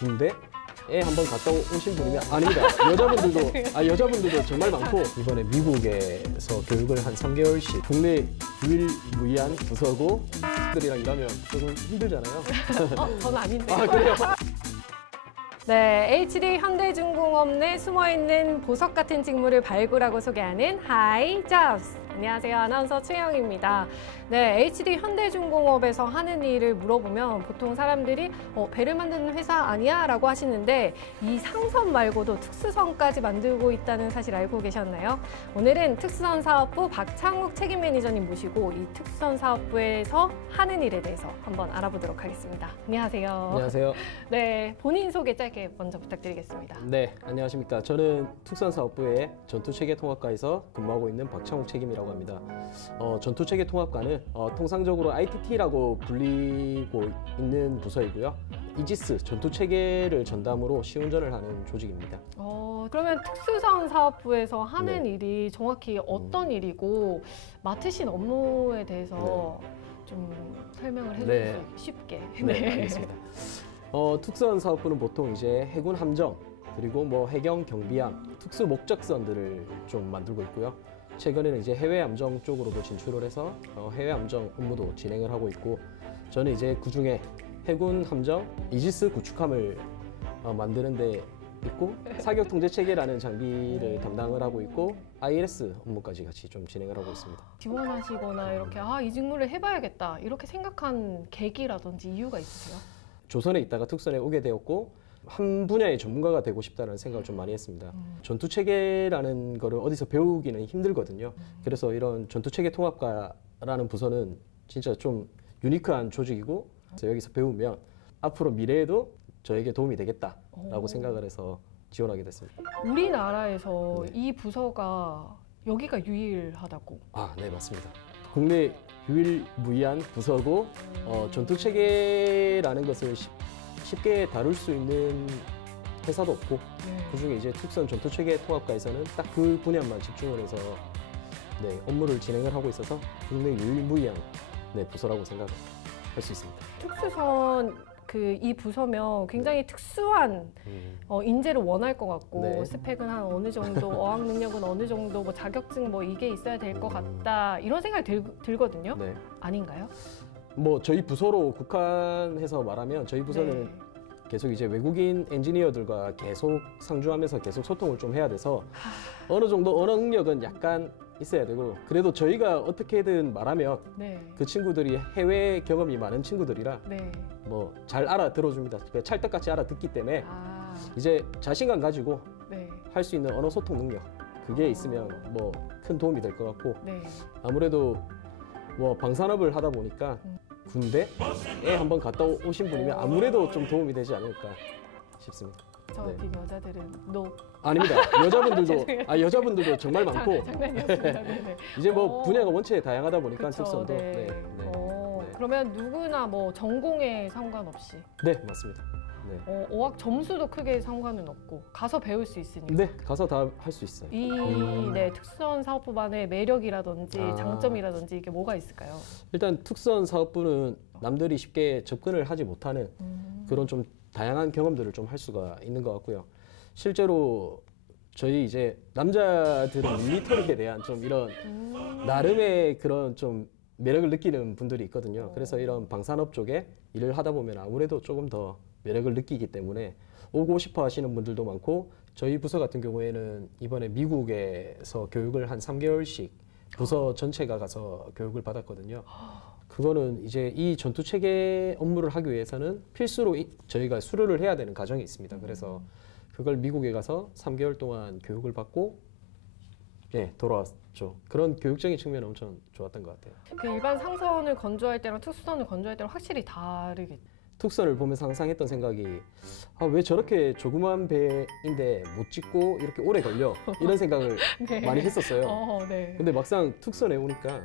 군대에 한번 갔다 오신 분이면 아닙니다. 여자분들도 정말 많고 이번에 미국에서 교육을 한 3개월씩 국내 유일무이한 부서고 들이랑 일하면 조금 힘들잖아요. 저는 아닌데. 아, 그래요? 네, HD 현대중공업 내 숨어있는 보석 같은 직무를 발굴하고 소개하는 하이 잡스. 안녕하세요, 아나운서 최영입니다. 네, HD 현대중공업에서 하는 일을 물어보면 보통 사람들이 배를 만드는 회사 아니야? 라고 하시는데 이 상선 말고도 특수선까지 만들고 있다는 사실 알고 계셨나요? 오늘은 특수선 사업부 박창욱 책임 매니저님 모시고 이 특수선 사업부에서 하는 일에 대해서 한번 알아보도록 하겠습니다. 안녕하세요. 안녕하세요. 네, 본인 소개 짧게 먼저 부탁드리겠습니다. 네, 안녕하십니까. 저는 특수선 사업부의 전투체계통합과에서 근무하고 있는 박창욱 책임이라고 합니다. 전투체계통합과는 통상적으로 ITT라고 불리고 있는 부서이고요. 이지스 전투체계를 전담으로 시운전을 하는 조직입니다. 그러면 특수선 사업부에서 하는 일이 정확히 어떤 일이고 맡으신 업무에 대해서 좀 설명을 해주세요. 쉽게. 네, 알겠습니다. 특수선 사업부는 보통 이제 해군 함정 그리고 뭐 해경 경비함 특수 목적선들을 좀 만들고 있고요. 최근에는 이제 해외 함정 쪽으로도 진출을 해서 해외 함정 업무도 진행을 하고 있고, 저는 이제 그중에 해군 함정 이지스 구축함을 만드는 데 있고 사격 통제 체계라는 장비를 담당을 하고 있고 ILS 업무까지 같이 좀 진행을 하고 있습니다. 지원하시거나 이렇게 이 직무를 해봐야겠다 이렇게 생각한 계기라든지 이유가 있으세요? 조선에 있다가 특수선에 오게 되었고 한 분야의 전문가가 되고 싶다는 생각을 좀 많이 했습니다. 전투체계라는 거를 어디서 배우기는 힘들거든요. 그래서 이런 전투체계 통합과라는 부서는 진짜 좀 유니크한 조직이고 여기서 배우면 앞으로 미래에도 저에게 도움이 되겠다라고 생각을 해서 지원하게 됐습니다. 우리나라에서 이 부서가 여기가 유일하다고? 네, 맞습니다. 국내 유일무이한 부서고 전투체계라는 것을 쉽게 다룰 수 있는 회사도 없고 그중에 이제 특수선 전투체계 통합과에서는 딱 그 분야만 집중을 해서 업무를 진행을 하고 있어서 국내 유일무이한 부서라고 생각할 수 있습니다. 특수선 이 부서면 굉장히 특수한 인재를 원할 것 같고 스펙은 한 어느 정도, 어학 능력은 어느 정도, 뭐 자격증 뭐 이게 있어야 될 것 같다 이런 생각이 들거든요. 아닌가요? 뭐 저희 부서로 국한해서 말하면 저희 부서는 계속 이제 외국인 엔지니어들과 계속 상주하면서 계속 소통을 좀 해야 돼서 어느 정도 언어 능력은 약간 있어야 되고, 그래도 저희가 어떻게든 말하면 그 친구들이 해외 경험이 많은 친구들이라 뭐 잘 알아들어줍니다. 찰떡같이 알아듣기 때문에 이제 자신감 가지고 할 수 있는 언어 소통 능력 그게 있으면 뭐 큰 도움이 될 것 같고, 아무래도 뭐 방산업을 하다 보니까 군대에 한번 갔다 오신 분이면 아무래도 좀 도움이 되지 않을까 싶습니다. 저 같은 여자들은 아닙니다. 여자분들도 정말 많고 장난이었습니다. 이제 뭐 분야가 원체 다양하다 보니까 그쵸, 특선도 그러면 누구나 뭐 전공에 상관없이 맞습니다. 어학 점수도 크게 상관은 없고 가서 배울 수 있으니까 가서 다 할 수 있어요. 이 특수선 사업부만의 매력이라든지 장점이라든지 이게 뭐가 있을까요? 일단 특수선 사업부는 남들이 쉽게 접근을 하지 못하는 그런 좀 다양한 경험들을 좀 할 수가 있는 것 같고요. 실제로 저희 이제 남자들은 밀리터리에 대한 좀 이런 나름의 그런 좀 매력을 느끼는 분들이 있거든요. 그래서 이런 방산업 쪽에 일을 하다 보면 아무래도 조금 더 매력을 느끼기 때문에 오고 싶어 하시는 분들도 많고, 저희 부서 같은 경우에는 이번에 미국에서 교육을 한 3개월씩 부서 전체가 가서 교육을 받았거든요. 그거는 이제 이 전투체계 업무를 하기 위해서는 필수로 저희가 수료를 해야 되는 과정이 있습니다. 그래서 그걸 미국에 가서 3개월 동안 교육을 받고 돌아왔죠. 그런 교육적인 측면은 엄청 좋았던 것 같아요. 그 일반 상선을 건조할 때랑 특수선을 건조할 때랑 확실히 다르겠죠? 특선을 보면서 항상 했던 생각이 왜 저렇게 조그만 배인데 못 짓고 이렇게 오래 걸려? 이런 생각을 많이 했었어요. 근데 막상 특선에 오니까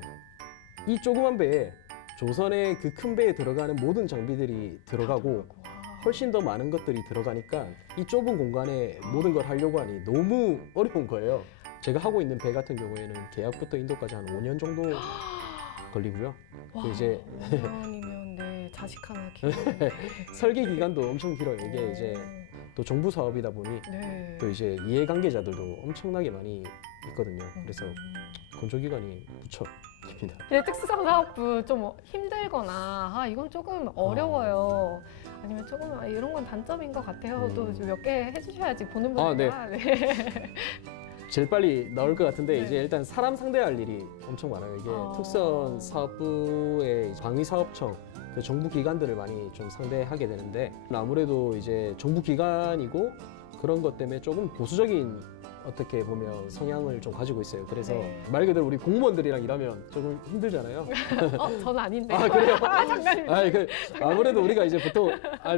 이 조그만 배에 조선의 그 큰 배에 들어가는 모든 장비들이 들어가고 훨씬 더 많은 것들이 들어가니까 이 좁은 공간에 모든 걸 하려고 하니 너무 어려운 거예요. 제가 하고 있는 배 같은 경우에는 계약부터 인도까지 한 5년 정도 걸리고요. 와, 또 이제 5년이면 네, 자식 하나 키우는. 설계 기간도 엄청 길어요. 이게 이제 또 정부 사업이다 보니 네. 또 이제 이해관계자들도 엄청나게 많이 있거든요. 그래서 건조 기간이 무척 깁니다. 이제 특수성 사업부 좀 힘들거나 이건 조금 어려워요. 아니면 조금 이런 건 단점인 것 같아요. 또 몇 개 해주셔야지 보는 분들과. 네. 제일 빨리 나올 것 같은데 네. 이제 일단 사람 상대할 일이 엄청 많아요. 이게 특수선 사업부의 방위사업청 그 정부 기관들을 많이 좀 상대하게 되는데 아무래도 이제 정부 기관이고 그런 것 때문에 조금 보수적인 어떻게 보면 성향을 좀 가지고 있어요. 그래서 네. 말 그대로 우리 공무원들이랑 일하면 조금 힘들잖아요. 저는 아닌데. 아 그래요? 장난입니다. 아무래도 우리가 이제 보통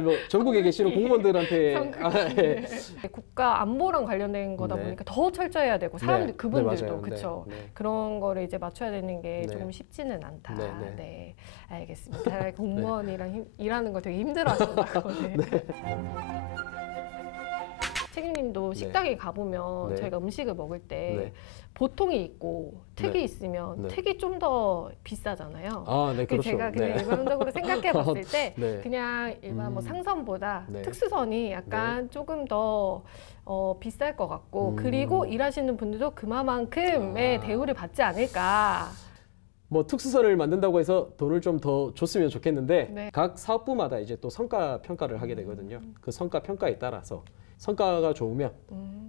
뭐 전국에 계시는 공무원들한테 예. 국가 안보랑 관련된 거다 네. 보니까 더 철저해야 되고 사람들 네. 그분들도 네, 맞아요. 그렇죠. 네, 네. 그런 거를 이제 맞춰야 되는 게 네. 조금 쉽지는 않다. 네, 네, 네. 알겠습니다. 공무원이랑 일하는 거 되게 힘들어하신다고. 네. 책임님도 네. 식당에 가보면 네. 저희가 음식을 먹을 때 네. 보통이 있고 택이 네. 있으면 네. 택이 좀 더 비싸잖아요. 아, 네, 그렇죠. 제가 그냥 네. 일반적으로 생각해 봤을 때 네. 그냥 일반 뭐 상선보다 네. 특수선이 약간 조금 더 비쌀 것 같고 음. 그리고 일하시는 분들도 그만큼의 대우를 받지 않을까. 뭐 특수선을 만든다고 해서 돈을 좀 더 줬으면 좋겠는데 네. 각 사업부마다 이제 또 성과 평가를 하게 되거든요. 그 성과 평가에 따라서 성과가 좋으면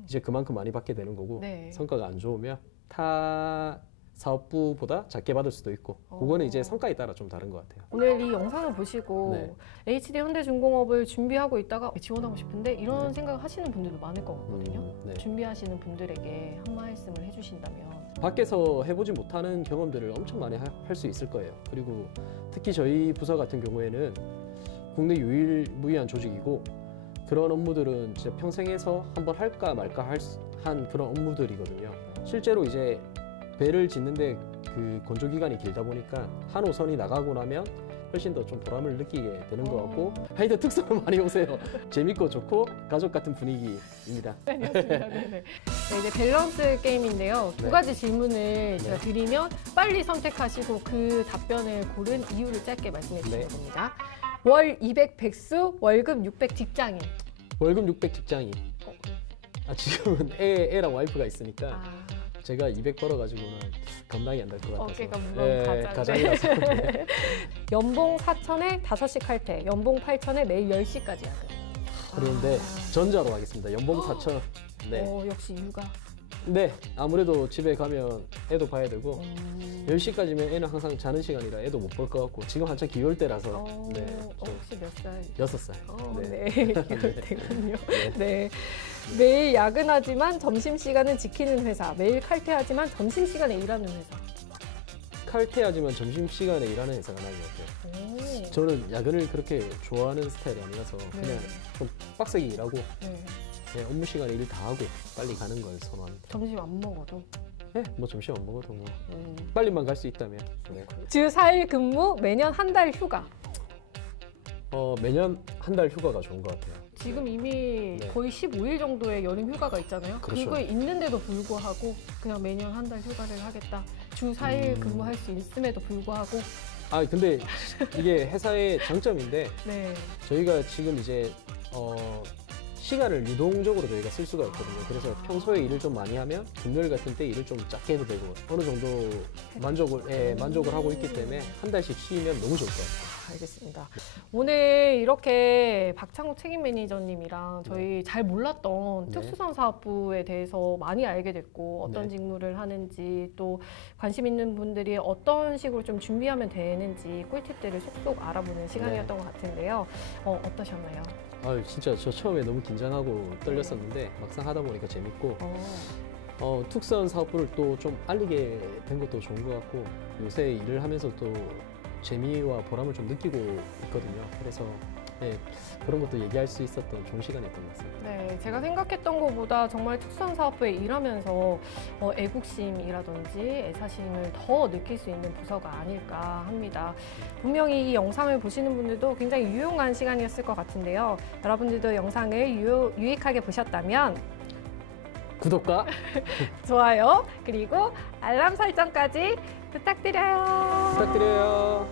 이제 그만큼 많이 받게 되는 거고 네. 성과가 안 좋으면 타 사업부보다 작게 받을 수도 있고 그거는 이제 성과에 따라 좀 다른 것 같아요. 오늘 이 영상을 보시고 네. HD 현대중공업을 준비하고 있다가 지원하고 싶은데 이런 생각을 하시는 분들도 많을 것 같거든요. 네. 준비하시는 분들에게 한 말씀을 해주신다면. 밖에서 해보지 못하는 경험들을 엄청 많이 할 수 있을 거예요. 그리고 특히 저희 부서 같은 경우에는 국내 유일무이한 조직이고 그런 업무들은 진짜 평생에서 한번 할까 말까 한 그런 업무들이거든요. 실제로 이제 배를 짓는데 그 건조 기간이 길다 보니까 한 호선이 나가고 나면 훨씬 더 좀 보람을 느끼게 되는 것 같고 하여튼 특수로 많이 오세요. 재밌고 좋고 가족 같은 분위기입니다. 네, 이제 밸런스 게임인데요. 두 네. 가지 질문을 제가 드리면 빨리 선택하시고 그 답변을 고른 이유를 짧게 말씀해 주시면 네. 됩니다. 월 200 백수, 월급 600 직장인. 월급 600 직장인. 지금은 애랑 와이프가 있으니까 제가 200 벌어가지고는 감당이 안 될 것 같아서. 어깨가 무거운 가장이라서. 네. 연봉 4천에 5시 칼퇴, 연봉 8천에 매일 10시까지 야근. 그런데 전자로 하겠습니다. 연봉 4천. 네. 역시 육아. 네. 아무래도 집에 가면 애도 봐야 되고 10시까지면 애는 항상 자는 시간이라 애도 못 볼 것 같고 지금 한창 귀여울 때라서 네. 혹시 몇 살? 6살. 네, 귀여울 때군요. 네. 매일 야근하지만 점심시간은 지키는 회사, 매일 칼퇴하지만 점심시간에 일하는 회사. 칼퇴하지만 점심시간에 일하는 회사가 나은 것 같아요. 저는 야근을 그렇게 좋아하는 스타일이 아니라서 그냥 좀 빡세게 일하고 그냥 업무 시간에 일 다 하고 빨리 가는 걸 선호합니다. 점심 안 먹어도? 네, 뭐 점심 안 먹어도 뭐 빨리만 갈 수 있다면. 네. 주 4일 근무, 매년 한 달 휴가. 매년 한 달 휴가가 좋은 것 같아요. 지금 이미 거의 15일 정도의 여름 휴가가 있잖아요. 그렇죠. 그거 있는데도 불구하고 그냥 매년 한 달 휴가를 하겠다. 주 4일 근무할 수 있음에도 불구하고. 근데 이게 회사의 장점인데 네. 저희가 지금 이제 시간을 유동적으로 저희가 쓸 수가 있거든요. 그래서 평소에 일을 좀 많이 하면 금요일 같은 때 일을 좀 작게 해도 되고 어느 정도 만족을 하고 있기 때문에 한 달씩 쉬면 너무 좋을 것 같아요. 알겠습니다. 오늘 이렇게 박창욱 책임 매니저님이랑 저희 잘 몰랐던 특수선 사업부에 대해서 많이 알게 됐고 어떤 직무를 하는지 또 관심 있는 분들이 어떤 식으로 좀 준비하면 되는지 꿀팁들을 속속 알아보는 시간이었던 것 같은데요. 어떠셨나요? 진짜 저 처음에 너무 긴장하고 떨렸었는데 막상 하다 보니까 재밌고 특수선 사업부를 또 좀 알리게 된 것도 좋은 것 같고 요새 일을 하면서 또 재미와 보람을 좀 느끼고 있거든요. 그래서 그런 것도 얘기할 수 있었던 좋은 시간이었던 것 같습니다. 네, 제가 생각했던 것보다 정말 특수선 사업부에 일하면서 애국심이라든지 애사심을 더 느낄 수 있는 부서가 아닐까 합니다. 분명히 이 영상을 보시는 분들도 굉장히 유용한 시간이었을 것 같은데요. 여러분들도 영상을 유익하게 보셨다면 구독과 좋아요, 그리고 알람 설정까지 부탁드려요. 부탁드려요.